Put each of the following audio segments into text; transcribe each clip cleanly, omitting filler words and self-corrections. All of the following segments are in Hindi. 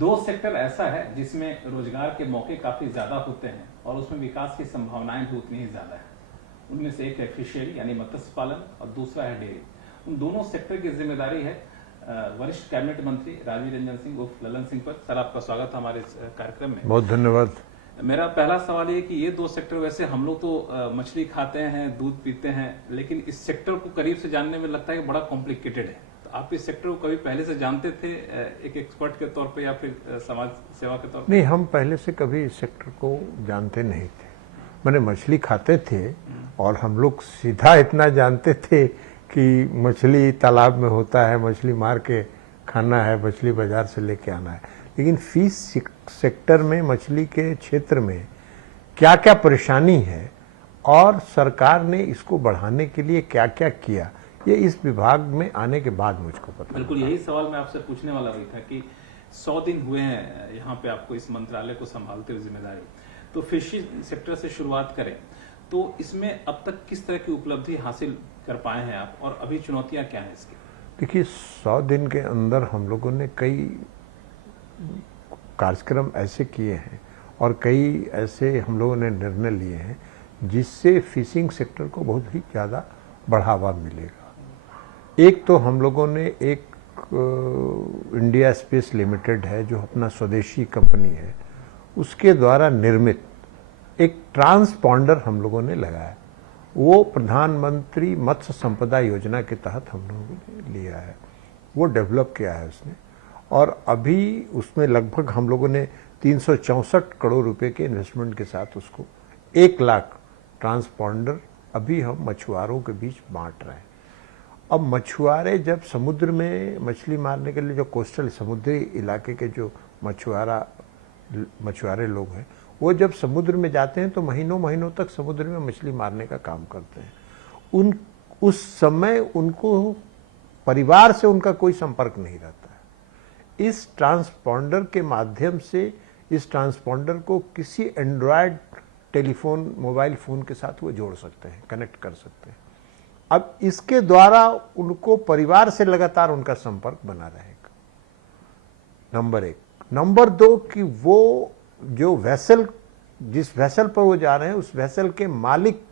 दो सेक्टर ऐसा है जिसमें रोजगार के मौके काफी ज्यादा होते हैं और उसमें विकास की संभावनाएं भी उतनी ही ज्यादा है। उनमें से एक है फिशरी यानी मत्स्य पालन और दूसरा है डेयरी। उन दोनों सेक्टर की जिम्मेदारी है वरिष्ठ कैबिनेट मंत्री राजीव रंजन सिंह उर्फ ललन सिंह पर। सर, आपका स्वागत है हमारे इस कार्यक्रम में। बहुत धन्यवाद। मेरा पहला सवाल ये कि ये दो सेक्टर, वैसे हम लोग तो मछली खाते हैं, दूध पीते हैं, लेकिन इस सेक्टर को करीब से जानने में लगता है कि बड़ा कॉम्प्लिकेटेड है। तो आप इस सेक्टर को कभी पहले से जानते थे एक एक्सपर्ट के तौर पे या फिर समाज सेवा के तौर पे? नहीं, हम पहले से कभी इस सेक्टर को जानते नहीं थे। मैंने मछली खाते थे और हम लोग सीधा इतना जानते थे कि मछली तालाब में होता है, मछली मार के खाना है, मछली बाजार से लेके आना है। लेकिन फिश सेक्टर में, मछली के क्षेत्र में क्या क्या परेशानी है और सरकार ने इसको बढ़ाने के लिए क्या क्या किया, ये इस विभाग में आने के बाद मुझको पता। बिल्कुल यही सवाल मैं आपसे पूछने वाला भी था कि 100 दिन हुए हैं यहाँ पे आपको इस मंत्रालय को संभालते हुए जिम्मेदारी। तो फिशी सेक्टर से शुरुआत करें तो इसमें अब तक किस तरह की उपलब्धि हासिल कर पाए हैं आप और अभी चुनौतियां क्या हैं इसकी? देखिए, 100 दिन के अंदर हम लोगों ने कई कार्यक्रम ऐसे किए हैं और कई ऐसे हम लोगों ने निर्णय लिए हैं जिससे फिशिंग सेक्टर को बहुत ही ज़्यादा बढ़ावा मिलेगा। एक तो हम लोगों ने एक इंडिया स्पेस लिमिटेड है जो अपना स्वदेशी कंपनी है, उसके द्वारा निर्मित एक ट्रांसपॉन्डर हम लोगों ने लगाया। वो प्रधानमंत्री मत्स्य संपदा योजना के तहत हम लोगों ने लिया है, वो डेवलप किया है उसने। और अभी उसमें लगभग हम लोगों ने 364 करोड़ रुपए के इन्वेस्टमेंट के साथ उसको 1 लाख ट्रांसपॉन्डर अभी हम मछुआरों के बीच बांट रहे हैं। अब मछुआरे जब समुद्र में मछली मारने के लिए, जो कोस्टल समुद्री इलाके के जो मछुआरे लोग हैं, वो जब समुद्र में जाते हैं तो महीनों महीनों तक समुद्र में मछली मारने का काम करते हैं। उस समय उनको परिवार से उनका कोई संपर्क नहीं रहता है। इस ट्रांसपॉन्डर के माध्यम से इस ट्रांसपॉन्डर को किसी एंड्रॉयड टेलीफोन, मोबाइल फ़ोन के साथ वो जोड़ सकते हैं, कनेक्ट कर सकते हैं। अब इसके द्वारा उनको परिवार से लगातार उनका संपर्क बना रहेगा, नंबर 1। नंबर 2 कि वो जो वेसल, जिस वेसल पर वो जा रहे हैं, उस वेसल के मालिक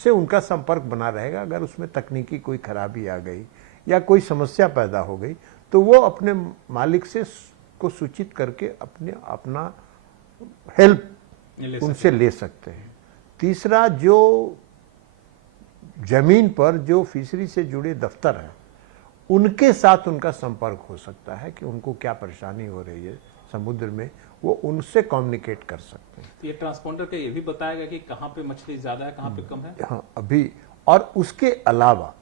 से उनका संपर्क बना रहेगा। अगर उसमें तकनीकी कोई खराबी आ गई या कोई समस्या पैदा हो गई तो वो अपने मालिक से को सूचित करके अपना हेल्प उनसे ले सकते हैं। तीसरा, जो जमीन पर जो फिशरी से जुड़े दफ्तर हैं, उनके साथ उनका संपर्क हो सकता है कि उनको क्या परेशानी हो रही है समुद्र में, वो उनसे कम्युनिकेट कर सकते हैं। तो ये ट्रांसपॉन्डर का ये भी बताएगा कि कहाँ पे मछली ज्यादा है, कहाँ पे कम है? हाँ, अभी। और उसके अलावा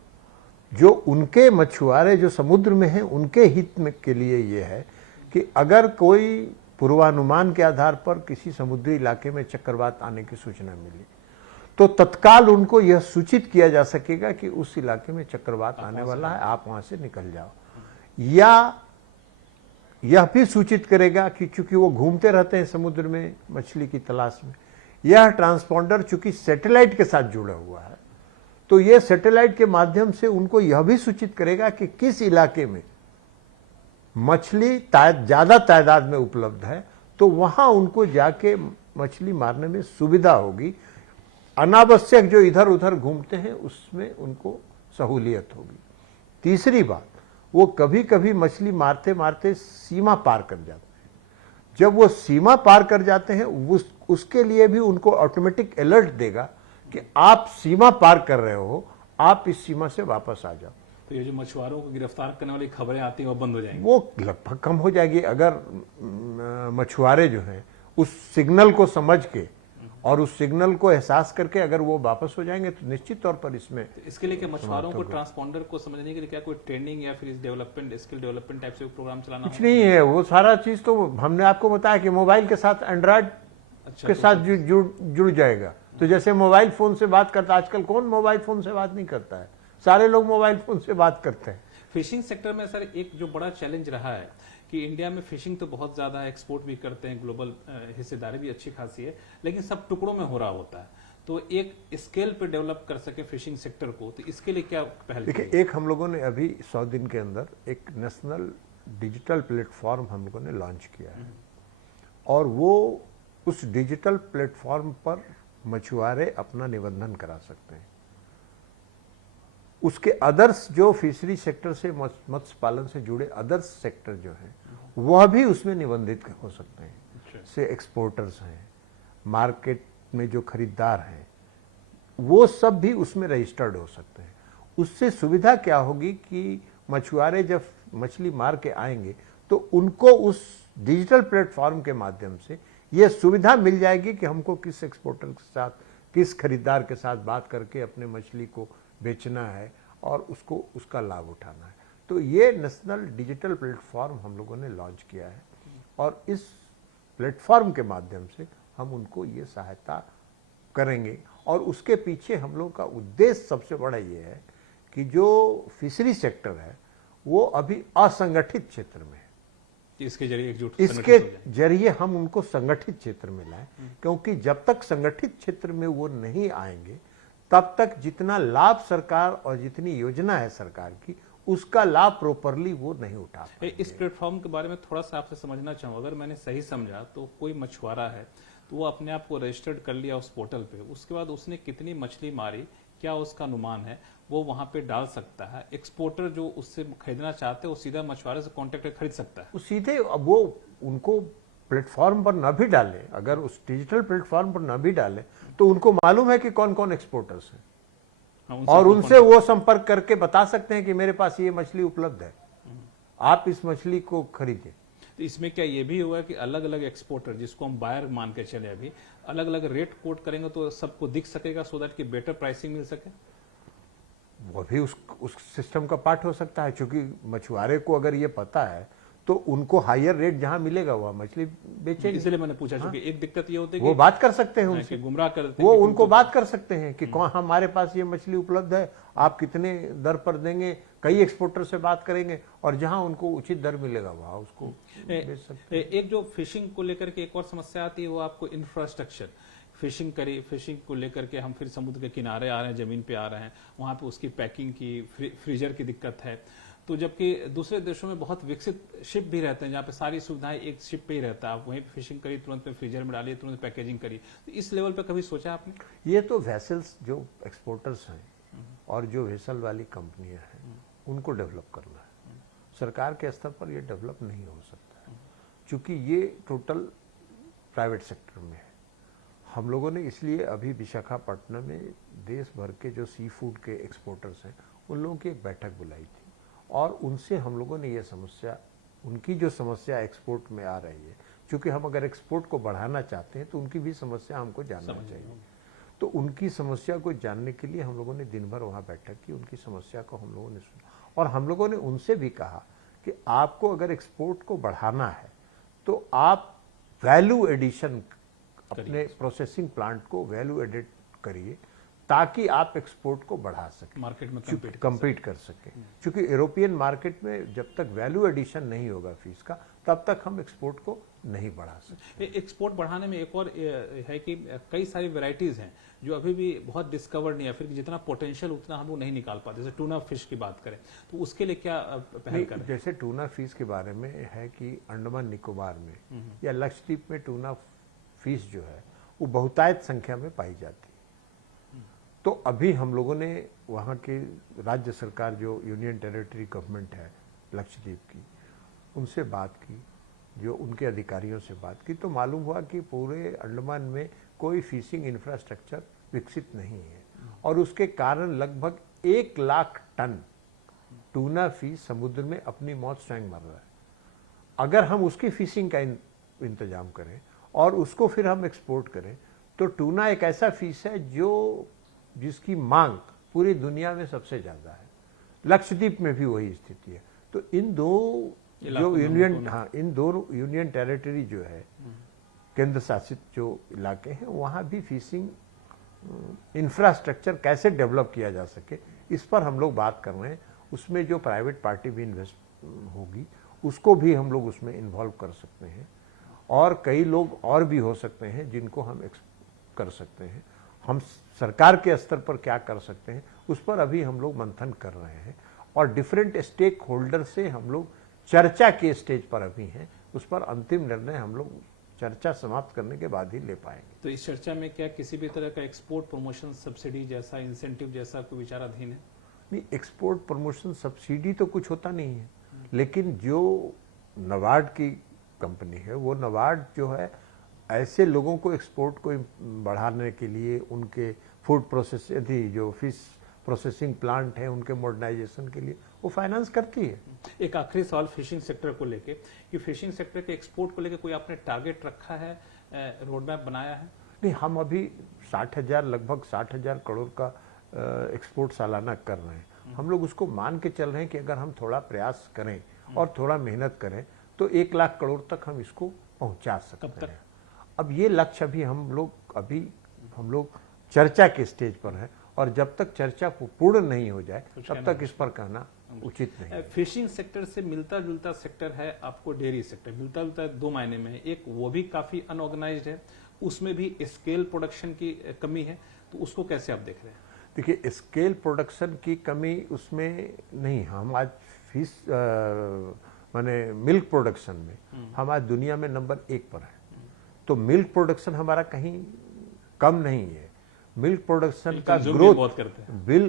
जो उनके मछुआरे जो समुद्र में हैं, उनके हित में के लिए ये है कि अगर कोई पूर्वानुमान के आधार पर किसी समुद्री इलाके में चक्रवात आने की सूचना मिली तो तत्काल उनको यह सूचित किया जा सकेगा कि उस इलाके में चक्रवात आने वाला है, आप वहां से निकल जाओ। या यह भी सूचित करेगा कि चूंकि वो घूमते रहते हैं समुद्र में मछली की तलाश में, यह ट्रांसपॉन्डर चूंकि सैटेलाइट के साथ जुड़ा हुआ है, तो यह सैटेलाइट के माध्यम से उनको यह भी सूचित करेगा कि किस इलाके में मछली ज्यादा तादाद में उपलब्ध है, तो वहां उनको जाके मछली मारने में सुविधा होगी। अनावश्यक जो इधर उधर घूमते हैं उसमें उनको सहूलियत होगी। तीसरी बात, वो कभी कभी मछली मारते मारते सीमा पार कर जाते हैं। जब वो सीमा पार कर जाते हैं उसके लिए भी उनको ऑटोमेटिक अलर्ट देगा कि आप सीमा पार कर रहे हो, आप इस सीमा से वापस आ जाओ। तो ये जो मछुआरों को गिरफ्तार करने वाली खबरें आती हैं वो बंद हो जाएंगी? वो लगभग कम हो जाएगी। अगर मछुआरे जो हैं उस सिग्नल को समझ के और उस सिग्नल को एहसास करके अगर वो वापस हो जाएंगे तो निश्चित तौर पर इसमें तो इसके लिए क्या मछुआरों को ट्रांसपॉन्डर को समझने के लिए क्या कोई ट्रेनिंग या फिर डेवलपमेंट, स्किल डेवलपमेंट टाइप से प्रोग्राम चलाना? कुछ नहीं है, वो सारा चीज तो हमने आपको बताया कि मोबाइल के साथ एंड्रॉयड के साथ जुड़ जाएगा। तो जैसे मोबाइल फोन से बात करता, आजकल कौन मोबाइल फोन से बात नहीं करता है, सारे लोग मोबाइल फोन से बात करते हैं। फिशिंग सेक्टर में सर एक जो बड़ा चैलेंज रहा है कि इंडिया में फिशिंग तो बहुत ज्यादा है, एक्सपोर्ट भी करते हैं, ग्लोबल हिस्सेदारी भी अच्छी खासी है, लेकिन सब टुकड़ों में हो रहा होता है। तो एक स्केल पे डेवलप कर सके फिशिंग सेक्टर को, तो इसके लिए क्या पहल? देखिए, एक हम लोगों ने अभी 100 दिन के अंदर एक नेशनल डिजिटल प्लेटफॉर्म हम लोगों ने लॉन्च किया है और वो उस डिजिटल प्लेटफॉर्म पर मछुआरे अपना निबंधन करा सकते हैं। उसके अदर्स जो फिशरी सेक्टर से मत्स्य पालन से जुड़े अदर्स सेक्टर जो हैं वह भी उसमें निबंधित हो सकते हैं। से एक्सपोर्टर्स हैं, मार्केट में जो खरीदार हैं, वो सब भी उसमें रजिस्टर्ड हो सकते हैं। उससे सुविधा क्या होगी कि मछुआरे जब मछली मार के आएंगे तो उनको उस डिजिटल प्लेटफॉर्म के माध्यम से यह सुविधा मिल जाएगी कि हमको किस एक्सपोर्टर के साथ, किस खरीदार के साथ बात करके अपने मछली को बेचना है और उसको उसका लाभ उठाना है। तो ये नेशनल डिजिटल प्लेटफॉर्म हम लोगों ने लॉन्च किया है और इस प्लेटफॉर्म के माध्यम से हम उनको ये सहायता करेंगे। और उसके पीछे हम लोग का उद्देश्य सबसे बड़ा ये है कि जो फिशरी सेक्टर है वो अभी असंगठित क्षेत्र में है, इसके जरिए एकजुट, इसके जरिए हम उनको संगठित क्षेत्र में लाएं, क्योंकि जब तक संगठित क्षेत्र में वो नहीं आएंगे तब तक जितना लाभ सरकार और जितनी योजना है सरकार की उसका लाभ प्रॉपरली वो नहीं उठा पाएंगे। इस प्लेटफॉर्म के बारे में थोड़ा सा आपसे समझना चाहूँ, अगर मैंने सही समझा तो कोई मछुआरा है तो वो अपने आप को रजिस्टर्ड कर लिया उस पोर्टल पे, उसके बाद उसने कितनी मछली मारी, क्या उसका अनुमान है, वो वहां पे डाल सकता है। एक्सपोर्टर जो उससे खरीदना चाहते हैं वो सीधा मछुआरे से कांटेक्ट करके खरीद सकता है। वो सीधे वो उनको प्लेटफॉर्म पर न भी डाले, अगर उस डिजिटल प्लेटफॉर्म पर न भी डाले तो उनको मालूम है कि कौन कौन एक्सपोर्टर्स हैं और उनसे वो संपर्क करके बता सकते हैं कि मेरे पास ये मछली उपलब्ध है, आप इस मछली को खरीदें। तो इसमें क्या ये भी हुआ कि अलग अलग एक्सपोर्टर, जिसको हम बायर मान के चले, अभी अलग अलग रेट कोट करेंगे तो सबको दिख सकेगा, सो दैट कि बेटर प्राइसिंग मिल सके। वो भी उस सिस्टम का पार्ट हो सकता है, क्योंकि मछुआरे को अगर ये पता है तो उनको हायर रेट जहां मिलेगा वह मछली बेचेंगे। इसलिए मैंने पूछा, क्योंकि एक दिक्कत ये होती है वो बात कर सकते हैं उनसे, गुमराह करते वो उनको बात कर सकते हैं कि कौन हमारे पास ये मछली उपलब्ध है, आप कितने दर पर देंगे। कई एक्सपोर्टर से बात करेंगे और जहां उनको उचित दर मिलेगा वहां उसको बेच सकते हैं। एक जो फिशिंग को लेकर के एक और समस्या आती है वो आपको इंफ्रास्ट्रक्चर, फिशिंग करी, फिशिंग को लेकर के हम फिर समुद्र के किनारे आ रहे हैं, जमीन पे आ रहे हैं, वहां पे उसकी पैकिंग की, फ्रीजर की दिक्कत है। तो जबकि दूसरे देशों में बहुत विकसित शिप भी रहते हैं जहाँ पे सारी सुविधाएं एक शिप पे ही रहता है, आप वहीं पे फिशिंग करी, तुरंत में फ्रीजर में डालिए, तुरंत पैकेजिंग करी। तो इस लेवल पे कभी सोचा आपने? ये तो वेसल्स जो एक्सपोर्टर्स हैं और जो वेसल वाली कंपनियां हैं उनको डेवलप करना है। सरकार के स्तर पर ये डेवलप नहीं हो सकता है, क्योंकि ये टोटल प्राइवेट सेक्टर में है। हम लोगों ने इसलिए अभी विशाखापट्टनम में देश भर के जो सी फूड के एक्सपोर्टर्स हैं उन लोगों की एक बैठक बुलाई थी और उनसे हम लोगों ने ये समस्या, उनकी जो समस्या एक्सपोर्ट में आ रही है, क्योंकि हम अगर एक्सपोर्ट को बढ़ाना चाहते हैं तो उनकी भी समस्या हमको जानना चाहिए। तो उनकी समस्या को जानने के लिए हम लोगों ने दिन भर वहाँ बैठक की, उनकी समस्या को हम लोगों ने सुना और हम लोगों ने उनसे भी कहा कि आपको अगर एक्सपोर्ट को बढ़ाना है तो आप वैल्यू एडिशन, अपने प्रोसेसिंग प्लांट को वैल्यू एडिट करिए ताकि आप एक्सपोर्ट को बढ़ा सकें, मार्केट में कम्पीट कर सकें। क्योंकि यूरोपियन मार्केट में जब तक वैल्यू एडिशन नहीं होगा फीस का तब तक हम एक्सपोर्ट को नहीं बढ़ा सकते। एक्सपोर्ट बढ़ाने में एक और है कि कई सारी वैरायटीज हैं जो अभी भी बहुत डिस्कवर्ड नहीं है, फिर जितना पोटेंशियल उतना हम वो नहीं निकाल पाते। जैसे टूना फिश की बात करें तो उसके लिए क्या पहल करें? जैसे टूना फिश के बारे में है कि अंडमान निकोबार में या लक्षद्वीप में टूना फिश जो है वो बहुतायत संख्या में पाई जाती है। तो अभी हम लोगों ने वहाँ के राज्य सरकार जो यूनियन टेरिटरी गवर्नमेंट है लक्षद्वीप की, उनसे बात की, जो उनके अधिकारियों से बात की, तो मालूम हुआ कि पूरे अंडमान में कोई फिशिंग इंफ्रास्ट्रक्चर विकसित नहीं है और उसके कारण लगभग 1 लाख टन टूना फिश समुद्र में अपनी मौत स्वयं मर रहा है। अगर हम उसकी फिशिंग का इंतजाम करें और उसको फिर हम एक्सपोर्ट करें तो टूना एक ऐसा फिश है जो जिसकी मांग पूरी दुनिया में सबसे ज्यादा है। लक्षद्वीप में भी वही स्थिति है। तो इन दो जो इन दोनों यूनियन टेरिटरी जो है, केंद्र शासित जो इलाके हैं, वहाँ भी फिशिंग इंफ्रास्ट्रक्चर कैसे डेवलप किया जा सके इस पर हम लोग बात कर रहे हैं। उसमें जो प्राइवेट पार्टी भी इन्वेस्ट होगी उसको भी हम लोग उसमें इन्वॉल्व कर सकते हैं और कई लोग और भी हो सकते हैं जिनको हम कर सकते हैं। हम सरकार के स्तर पर क्या कर सकते हैं उस पर अभी हम लोग मंथन कर रहे हैं और डिफरेंट स्टेक होल्डर से हम लोग चर्चा के स्टेज पर अभी हैं। उस पर अंतिम निर्णय हम लोग चर्चा समाप्त करने के बाद ही ले पाएंगे। तो इस चर्चा में क्या किसी भी तरह का एक्सपोर्ट प्रमोशन सब्सिडी जैसा इंसेंटिव जैसा कोई विचाराधीन है? नहीं, एक्सपोर्ट प्रमोशन सब्सिडी तो कुछ होता नहीं है, लेकिन जो नबार्ड की कंपनी है, वो नबार्ड जो है ऐसे लोगों को एक्सपोर्ट को बढ़ाने के लिए, उनके फूड प्रोसेस यदि जो फिश प्रोसेसिंग प्लांट है उनके मॉडर्नाइजेशन के लिए वो फाइनेंस करती है। एक आखिरी सवाल फिशिंग सेक्टर को लेके, कि फिशिंग सेक्टर के एक्सपोर्ट को लेके कोई आपने टारगेट रखा है, रोड मैप बनाया है? नहीं, हम अभी 60,000 लगभग 60,000 करोड़ का एक्सपोर्ट सालाना कर रहे हैं। हम लोग उसको मान के चल रहे हैं कि अगर हम थोड़ा प्रयास करें और थोड़ा मेहनत करें तो 1 लाख करोड़ तक हम इसको पहुंचा सकते हैं। अब ये लक्ष्य अभी हम लोग चर्चा के स्टेज पर हैं, और जब तक चर्चा पूर्ण नहीं हो जाए तब तक इस पर कहना उचित नहीं है। फिशिंग सेक्टर से मिलता जुलता सेक्टर है आपको डेयरी सेक्टर। मिलता जुलता दो मायने में है, एक वो भी काफी अनऑर्गेनाइज्ड है, उसमें भी स्केल प्रोडक्शन की कमी है, तो उसको कैसे आप देख रहे हैं? देखिए, स्केल प्रोडक्शन की कमी उसमें नहीं। हम आज फिश माने मिल्क प्रोडक्शन में हम आज दुनिया में नंबर 1 पर है। तो मिल्क प्रोडक्शन हमारा कहीं कम नहीं है। मिल्क प्रोडक्शन का ग्रोथ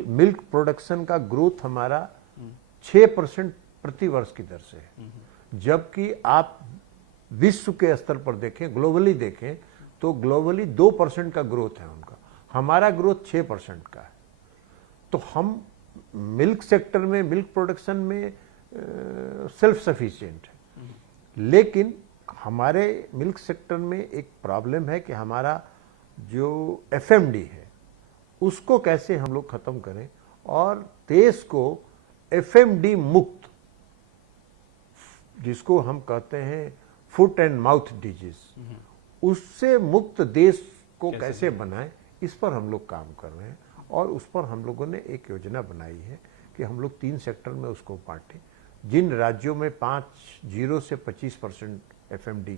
मिल्क प्रोडक्शन का ग्रोथ हमारा 6% प्रति वर्ष की दर से है, जबकि आप विश्व के स्तर पर देखें, ग्लोबली देखें तो ग्लोबली 2% का ग्रोथ है उनका, हमारा ग्रोथ 6% का है। तो हम मिल्क सेक्टर में, मिल्क प्रोडक्शन में सेल्फ सफिशिएंट है। लेकिन हमारे मिल्क सेक्टर में एक प्रॉब्लम है कि हमारा जो एफएमडी है उसको कैसे हम लोग खत्म करें और देश को एफएमडी मुक्त, जिसको हम कहते हैं फुट एंड माउथ डिजीज, उससे मुक्त देश को कैसे बनाएं, इस पर हम लोग काम कर रहे हैं। और उस पर हम लोगों ने एक योजना बनाई है कि हम लोग 3 सेक्टर में उसको बांटें। जिन राज्यों में 0 से 25% एफएमडी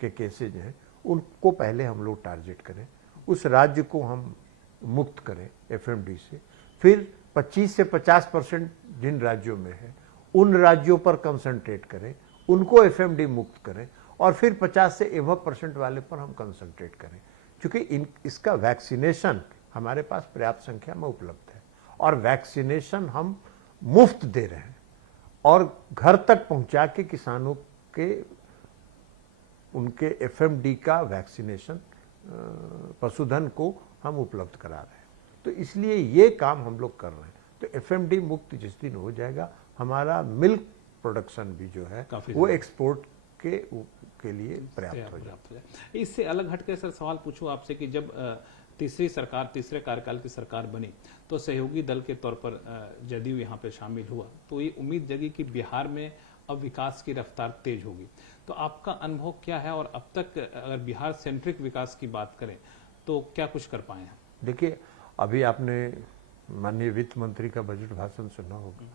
के केसेज हैं उनको पहले हम लोग टारगेट करें, उस राज्य को हम मुक्त करें एफएमडी से। फिर 25 से 50% जिन राज्यों में है उन राज्यों पर कंसंट्रेट करें, उनको एफएमडी मुक्त करें, और फिर 50 से एबव % वाले पर हम कंसंट्रेट करें। क्योंकि इसका वैक्सीनेशन हमारे पास पर्याप्त संख्या में उपलब्ध है, और वैक्सीनेशन हम मुफ्त दे रहे हैं, और घर तक पहुंचा के किसानों के उनके एफएमडी का वैक्सीनेशन पशुधन को हम उपलब्ध करा रहे हैं। तो इसलिए ये काम हम लोग कर रहे हैं। तो एफएमडी मुक्त जिस दिन हो जाएगा, हमारा मिल्क प्रोडक्शन भी जो है वो एक्सपोर्ट के लिए पर्याप्त हो जाए। इससे अलग हटकर सर सवाल पूछूं आपसे कि जब तीसरे कार्यकाल की सरकार बनी तो सहयोगी दल के तौर पर जदयू यहाँ पे शामिल हुआ, तो ये उम्मीद जगी कि बिहार में अब विकास की रफ्तार तेज होगी। तो आपका अनुभव क्या है, और अब तक अगर बिहार सेंट्रिक विकास की बात करें तो क्या कुछ कर पाए हैं? देखिए, अभी आपने माननीय वित्त मंत्री का बजट भाषण सुना होगा,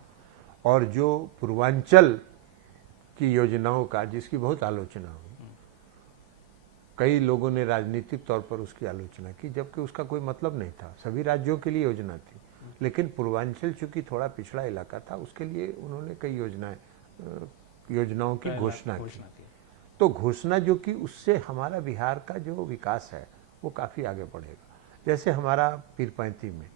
और जो पूर्वांचल की योजनाओं का जिसकी बहुत आलोचना हुई, कई लोगों ने राजनीतिक तौर पर उसकी आलोचना की, जबकि उसका कोई मतलब नहीं था। सभी राज्यों के लिए योजना थी, लेकिन पूर्वांचल चूंकि थोड़ा पिछड़ा इलाका था, उसके लिए उन्होंने कई योजनाओं की घोषणा की। तो घोषणा जो की, उससे हमारा बिहार का जो विकास है वो काफी आगे बढ़ेगा। जैसे हमारा पीरपैंती में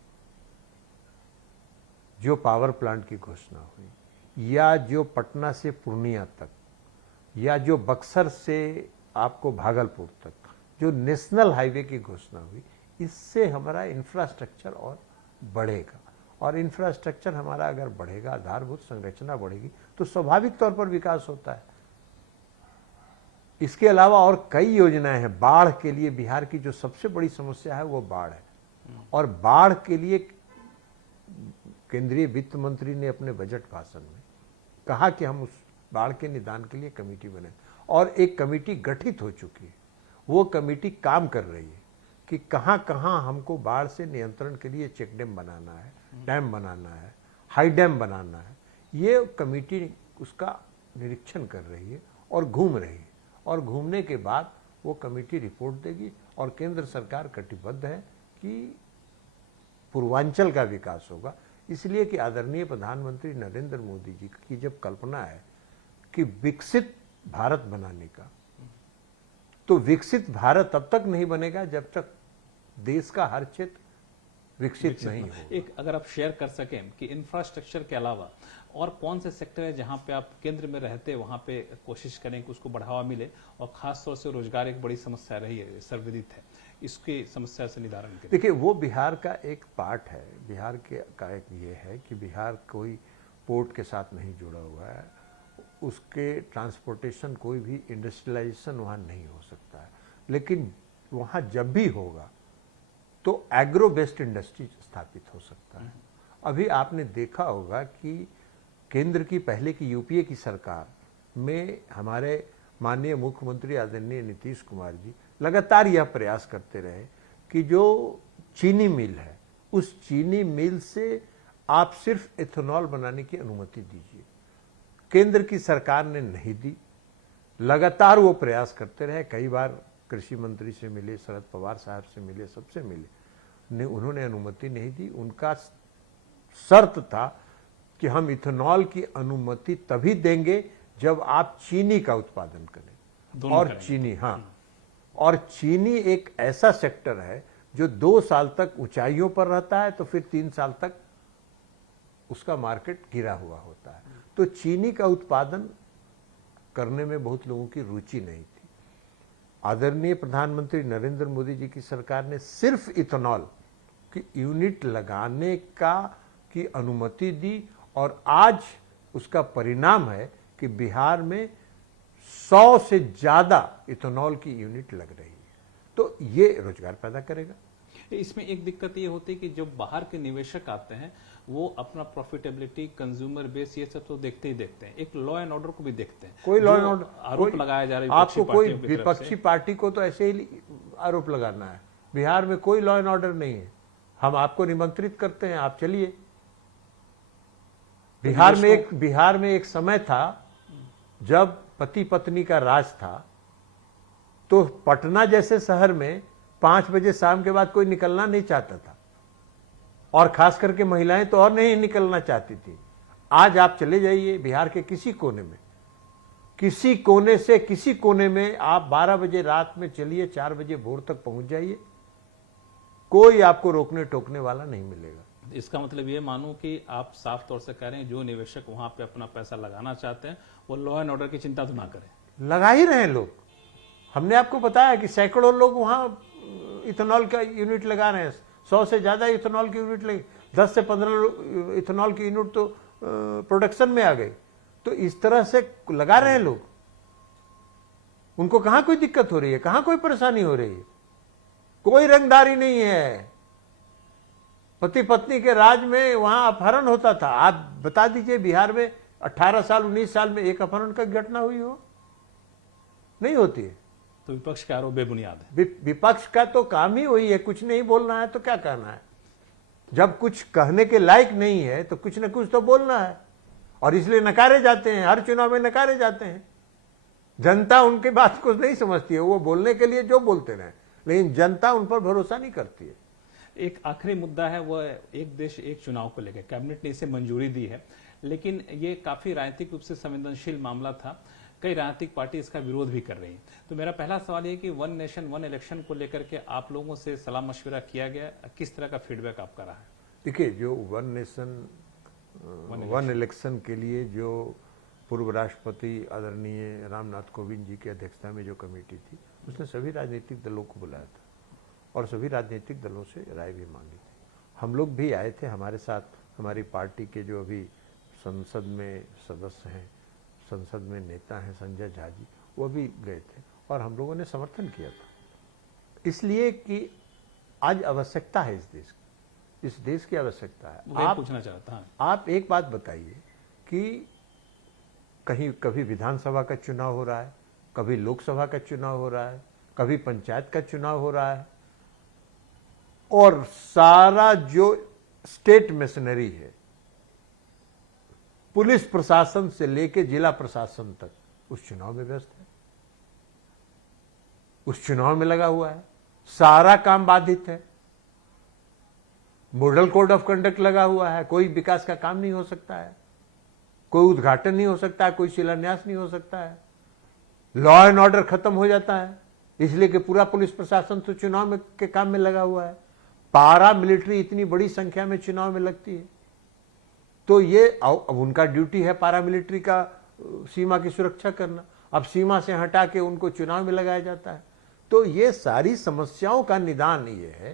जो पावर प्लांट की घोषणा हुई, या जो पटना से पूर्णिया तक, या जो बक्सर से आपको भागलपुर तक जो नेशनल हाईवे की घोषणा हुई, इससे हमारा इंफ्रास्ट्रक्चर और बढ़ेगा। और इंफ्रास्ट्रक्चर हमारा अगर बढ़ेगा, आधारभूत संरचना बढ़ेगी, तो स्वाभाविक तौर पर विकास होता है। इसके अलावा और कई योजनाएं हैं। बाढ़ के लिए बिहार की जो सबसे बड़ी समस्या है वो बाढ़ है, और बाढ़ के लिए केंद्रीय वित्त मंत्री ने अपने बजट भाषण में कहा कि हम उस बाढ़ के निदान के लिए कमेटी बनाए, और एक कमेटी गठित हो चुकी है। वो कमेटी काम कर रही है कि कहां कहां हमको बाढ़ से नियंत्रण के लिए चेक डैम बनाना है, डैम बनाना है, हाई डैम बनाना है। ये कमेटी उसका निरीक्षण कर रही है और घूम रही है, और घूमने के बाद वो कमेटी रिपोर्ट देगी। और केंद्र सरकार कटिबद्ध है कि पूर्वांचल का विकास होगा, इसलिए कि आदरणीय प्रधानमंत्री नरेंद्र मोदी जी की जब कल्पना है कि विकसित भारत बनाने का, तो विकसित भारत तब तक नहीं बनेगा जब तक देश का हर क्षेत्र विकसित नहीं हो। एक अगर आप शेयर कर सकें कि इंफ्रास्ट्रक्चर के अलावा और कौन से सेक्टर है जहां पे आप केंद्र में रहते वहां पे कोशिश करें कि उसको बढ़ावा मिले, और खास तौर से रोजगार एक बड़ी समस्या रही है, सर्वविदित है, इसकी समस्या से निवारण के लिए। देखिए, वो बिहार का एक पार्ट है। बिहार का एक ये है कि बिहार कोई पोर्ट के साथ नहीं जुड़ा हुआ है, उसके ट्रांसपोर्टेशन कोई भी इंडस्ट्रियलाइजेशन वहाँ नहीं हो सकता है, लेकिन वहाँ जब भी होगा तो एग्रो बेस्ड इंडस्ट्री स्थापित हो सकता है। अभी आपने देखा होगा कि केंद्र की पहले की यूपीए की सरकार में हमारे माननीय मुख्यमंत्री आदरणीय नीतीश कुमार जी लगातार यह प्रयास करते रहे कि जो चीनी मिल है, उस चीनी मिल से आप सिर्फ एथेनॉल बनाने की अनुमति दीजिए। केंद्र की सरकार ने नहीं दी। लगातार वो प्रयास करते रहे, कई बार कृषि मंत्री से मिले, शरद पवार साहब से मिले, सबसे मिले, उन्होंने अनुमति नहीं दी। उनका शर्त था कि हम इथेनॉल की अनुमति तभी देंगे जब आप चीनी का उत्पादन करें। और चीनी, हाँ, और चीनी एक ऐसा सेक्टर है जो 2 साल तक ऊंचाइयों पर रहता है, तो फिर 3 साल तक उसका मार्केट गिरा हुआ होता है। तो चीनी का उत्पादन करने में बहुत लोगों की रुचि नहीं थी। आदरणीय प्रधानमंत्री नरेंद्र मोदी जी की सरकार ने सिर्फ इथेनॉल की यूनिट लगाने की अनुमति दी, और आज उसका परिणाम है कि बिहार में 100 से ज्यादा इथेनॉल की यूनिट लग रही है। तो ये रोजगार पैदा करेगा। इसमें एक दिक्कत ये होती है कि जो बाहर के निवेशक आते हैं वो अपना प्रॉफिटेबिलिटी, कंज्यूमर बेस, ये सब तो देखते ही देखते हैं, एक लॉ एंड ऑर्डर को भी देखते हैं। कोई लॉ एंड ऑर्डर आरोप लगाया जा रहा है आपको, कोई विपक्षी पार्टी को तो ऐसे ही आरोप लगाना है। बिहार में कोई लॉ एंड ऑर्डर नहीं है। हम आपको निमंत्रित करते हैं, आप चलिए। बिहार में एक समय था जब पति पत्नी का राज था, तो पटना जैसे शहर में 5 बजे शाम के बाद कोई निकलना नहीं चाहता था, और खास करके महिलाएं तो और नहीं निकलना चाहती थी। आज आप चले जाइए बिहार के किसी कोने में, किसी कोने से किसी कोने में आप 12 बजे रात में चलिए, 4 बजे भोर तक पहुंच जाइए, कोई आपको रोकने टोकने वाला नहीं मिलेगा। इसका मतलब ये मानो कि आप साफ तौर से कह रहे हैं जो निवेशक वहां पे अपना पैसा लगाना चाहते हैं वो लॉ एंड ऑर्डर की चिंता तो ना करें। लगा ही रहे हैं लोग। हमने आपको बताया कि सैकड़ों लोग वहां इथेनॉल का यूनिट लगा रहे हैं। 100 से ज्यादा इथेनॉल की यूनिट लगी, 10 से 15 इथेनॉल की यूनिट तो प्रोडक्शन में आ गई। तो इस तरह से लगा रहे हैं लोग। उनको कहां कोई दिक्कत हो रही है, कहां कोई परेशानी हो रही है? कोई रंगदारी नहीं है। पति पत्नी के राज में वहां अपहरण होता था। आप बता दीजिए बिहार में 18 साल 19 साल में एक अपहरण का घटना हुई हो? नहीं होती है। तो विपक्ष का आरोप बेबुनियाद है। विपक्ष का तो काम ही वही है, कुछ नहीं बोलना है तो क्या कहना है। जब कुछ कहने के लायक नहीं है तो कुछ ना कुछ तो बोलना है, और इसलिए नकारे जाते हैं। हर चुनाव में नकारे जाते हैं। जनता उनके बात को नहीं समझती है, वो बोलने के लिए जो बोलते रहे, लेकिन जनता उन पर भरोसा नहीं करती है। एक आखिरी मुद्दा है वो एक देश एक चुनाव को लेकर कैबिनेट ने इसे मंजूरी दी है, लेकिन ये काफी राजनीतिक रूप से संवेदनशील मामला था। कई राजनीतिक पार्टी इसका विरोध भी कर रही है। तो मेरा पहला सवाल ये कि वन नेशन वन इलेक्शन को लेकर के आप लोगों से सलाह मशविरा किया गया, किस तरह का फीडबैक आपका रहा है? देखिए, जो वन नेशन वन इलेक्शन के लिए जो पूर्व राष्ट्रपति आदरणीय रामनाथ कोविंद जी की अध्यक्षता में जो कमेटी थी, उसने सभी राजनीतिक दलों को बुलाया था और सभी राजनीतिक दलों से राय भी मांगी थी। हम लोग भी आए थे, हमारे साथ हमारी पार्टी के जो अभी संसद में सदस्य हैं, संसद में नेता हैं संजय झा जी, वो भी गए थे और हम लोगों ने समर्थन किया था। इसलिए कि आज आवश्यकता है इस देश की आवश्यकता है। आप पूछना चाहता हूं, आप एक बात बताइए कि कभी विधानसभा का चुनाव हो रहा है, कभी लोकसभा का चुनाव हो रहा है, कभी पंचायत का चुनाव हो रहा है, और सारा जो स्टेट मशीनरी है, पुलिस प्रशासन से लेकर जिला प्रशासन तक, उस चुनाव में व्यस्त है, उस चुनाव में लगा हुआ है। सारा काम बाधित है। मॉडल कोड ऑफ कंडक्ट लगा हुआ है, कोई विकास का काम नहीं हो सकता है। कोई उद्घाटन नहीं हो सकता है, कोई शिलान्यास नहीं हो सकता है, लॉ एंड ऑर्डर खत्म हो जाता है, इसलिए कि पूरा पुलिस प्रशासन तो चुनाव में के काम में लगा हुआ है। पारा मिलिट्री इतनी बड़ी संख्या में चुनाव में लगती है, तो ये अब उनका ड्यूटी है पारा मिलिट्री का सीमा की सुरक्षा करना। अब सीमा से हटा के उनको चुनाव में लगाया जाता है। तो ये सारी समस्याओं का निदान ये है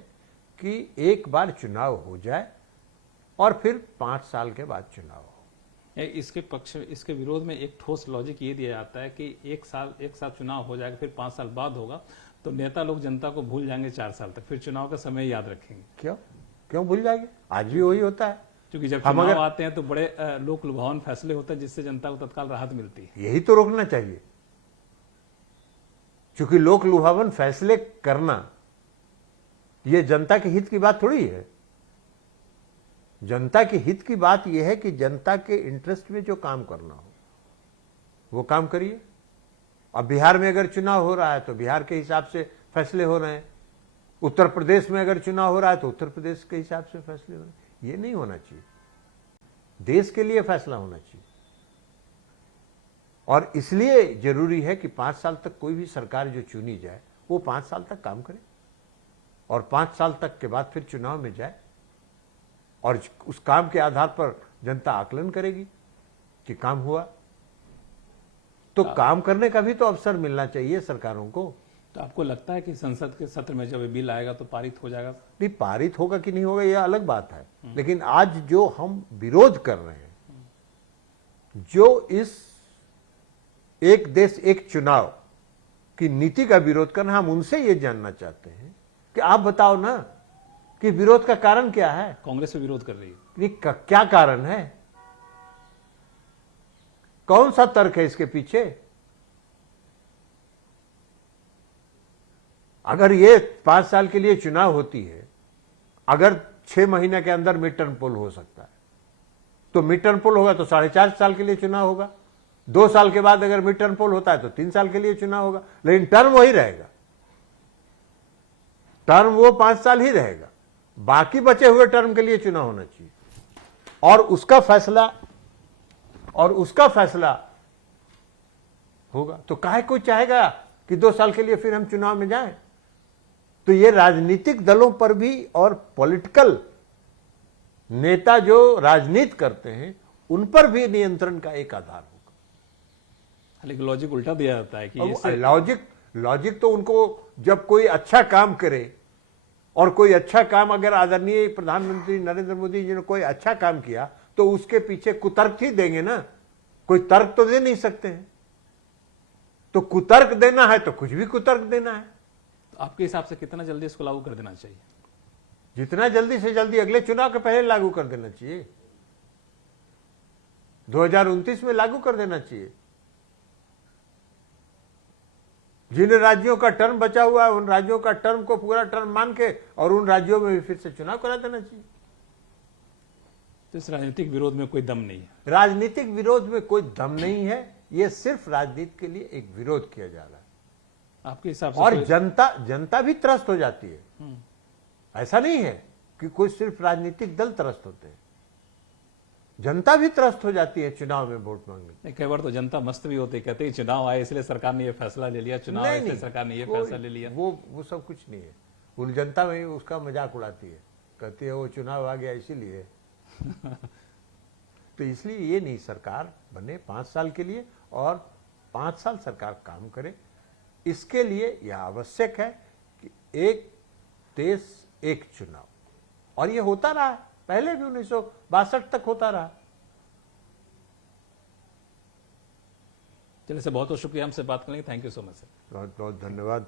कि एक बार चुनाव हो जाए और फिर 5 साल के बाद चुनाव हो। इसके विरोध में एक ठोस लॉजिक ये दिया जाता है कि एक साल चुनाव हो जाएगा, फिर 5 साल बाद होगा, तो नेता लोग जनता को भूल जाएंगे 4 साल तक, फिर चुनाव का समय याद रखेंगे। क्यों भूल जाएंगे? आज भी वही होता है, क्योंकि जब चुनाव आते हैं तो बड़े लोक लुभावन फैसले होते हैं जिससे जनता को तत्काल राहत मिलती है। यही तो रोकना चाहिए, क्योंकि लोक लुभावन फैसले करना ये जनता के हित की बात थोड़ी है। जनता के हित की बात यह है कि जनता के इंटरेस्ट में जो काम करना हो वो काम करिए। अब बिहार में अगर चुनाव हो रहा है तो बिहार के हिसाब से फैसले हो रहे हैं, उत्तर प्रदेश में अगर चुनाव हो रहा है तो उत्तर प्रदेश के हिसाब से फैसले हो रहे हैं। ये नहीं होना चाहिए, देश के लिए फैसला होना चाहिए। और इसलिए जरूरी है कि 5 साल तक कोई भी सरकार जो चुनी जाए वो 5 साल तक काम करे और 5 साल तक के बाद फिर चुनाव में जाए और उस काम के आधार पर जनता आकलन करेगी कि काम हुआ। तो काम करने का भी तो अवसर मिलना चाहिए सरकारों को। तो आपको लगता है कि संसद के सत्र में जब ये बिल आएगा तो पारित हो जाएगा? नहीं, पारित होगा कि नहीं होगा यह अलग बात है, लेकिन आज जो हम विरोध कर रहे हैं, जो इस एक देश एक चुनाव की नीति का विरोध करना, हम उनसे ये जानना चाहते हैं कि आप बताओ ना कि विरोध का कारण क्या है। कांग्रेस पे विरोध कर रही है, ये क्या कारण है? कौन सा तर्क है इसके पीछे? अगर ये 5 साल के लिए चुनाव होती है, अगर 6 महीने के अंदर मिड टर्म पोल हो सकता है, तो मिड टर्म पोल होगा तो 4.5 साल के लिए चुनाव होगा। 2 साल के बाद अगर मिड टर्म पोल होता है तो 3 साल के लिए चुनाव होगा, लेकिन टर्म वही रहेगा, टर्म वो 5 साल ही रहेगा। बाकी बचे हुए टर्म के लिए चुनाव होना चाहिए और उसका फैसला होगा। तो काहे कोई चाहेगा कि 2 साल के लिए फिर हम चुनाव में जाएं? तो ये राजनीतिक दलों पर भी और पॉलिटिकल नेता जो राजनीति करते हैं उन पर भी नियंत्रण का एक आधार होगा। लेकिन लॉजिक उल्टा दिया जाता है कि लॉजिक तो उनको, जब कोई अच्छा काम करे और कोई अच्छा काम, अगर आदरणीय प्रधानमंत्री नरेंद्र मोदी जी ने कोई अच्छा काम किया तो उसके पीछे कुतर्क ही देंगे ना, कोई तर्क तो दे नहीं सकते हैं। तो कुतर्क देना है तो कुछ भी कुतर्क देना है। तो आपके हिसाब से कितना जल्दी इसको लागू कर देना चाहिए? जितना जल्दी से जल्दी, अगले चुनाव के पहले लागू कर देना चाहिए, 2029 में लागू कर देना चाहिए। जिन राज्यों का टर्म बचा हुआ है उन राज्यों का टर्म को पूरा टर्म मान के और उन राज्यों में भी फिर से चुनाव करा देना चाहिए। तो इस राजनीतिक विरोध में कोई दम नहीं है? राजनीतिक विरोध में कोई दम नहीं है, यह सिर्फ राजनीति के लिए एक विरोध किया जा रहा है आपके हिसाब से। और जनता भी त्रस्त हो जाती है। ऐसा नहीं है कि कोई सिर्फ राजनीतिक दल त्रस्त होते हैं, जनता भी त्रस्त हो जाती है चुनाव में वोट मांगने। कई बार तो जनता मस्त भी होती है, कहते हैं चुनाव आए इसलिए सरकार ने ये फैसला ले लिया, चुनाव आए इसलिए सरकार ने ये फैसला ले लिया। वो सब कुछ नहीं है। उन जनता में उसका मजाक उड़ाती है, कहती है वो चुनाव आ गया इसीलिए। तो इसलिए ये नहीं, सरकार बने 5 साल के लिए और 5 साल सरकार काम करे। इसके लिए यह आवश्यक है कि एक देश एक चुनाव, और ये होता रहा, पहले भी 1962 तक होता रहा। चलिए सर, बहुत बहुत शुक्रिया हमसे बात करने के, thank you so much sir. बहुत बहुत धन्यवाद।